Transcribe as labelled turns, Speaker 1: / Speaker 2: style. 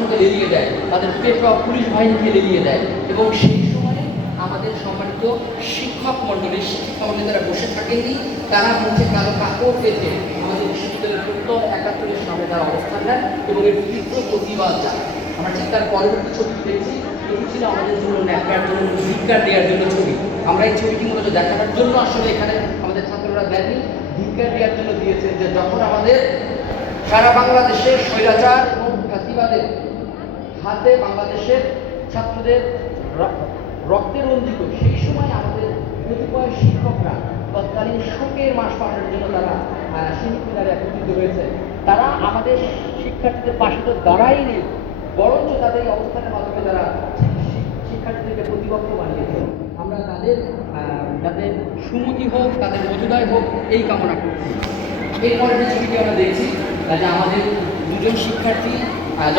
Speaker 1: প্রশাসনকে লেলিয়ে দেয়। তাদের পেটরা পুলিশ বাহিনীকে লেলিয়ে দেয়। এবং সেই সময়ে আমাদের সম্মানিত শিক্ষক মণ্ডলী শিক্ষিকা মণ্ডলী যারা বসে থাকেননি তারা মুখে কালো কাপড় পেতে আমাদের বিশ্ববিদ্যালয়ের উত্তর একাত্তরের সামনে তারা অবস্থান নেয় এবং এর তীব্র প্রতিবাদ জানায়। আমরা ঠিক তার পরবর্তী ছবি দেখছি। এটি ছিল আমাদের জন্য ন্যাকার জন্য ধিক্কার দেওয়ার জন্য ছবি। আমরা এই ছবিটি মূলত দেখানোর জন্য আসলে এখানে আমাদের ছাত্ররা দেননি। ধিক্কার দেওয়ার জন্য দিয়েছেন যে যখন আমাদের সারা বাংলাদেশের স্বৈরাচার এবং ফ্যাসিবাদের হাতে বাংলাদেশের ছাত্রদের রক্তে রঞ্জিত, সেই সময় আমাদের কতিপয় শিক্ষকরা তৎকালীন শোকের মাস পালনের জন্য তারা সীমিত দ্বারা একত্রিত হয়েছে। তারা আমাদের শিক্ষার্থীদের পাশে তো দাঁড়ায়নি, বরঞ্চ তাদের অবস্থানের মাধ্যমে তারা শিক্ষার্থীদেরকে প্রতিপক্ষ বানিয়েছে। আমরা তাদের যাদের সুমতি হোক, তাদের মজুদায় হোক, এই কামনা করছি। এরপরে যে ছবিটি আমরা দেখছি যে আমাদের দুজন শিক্ষার্থী যখন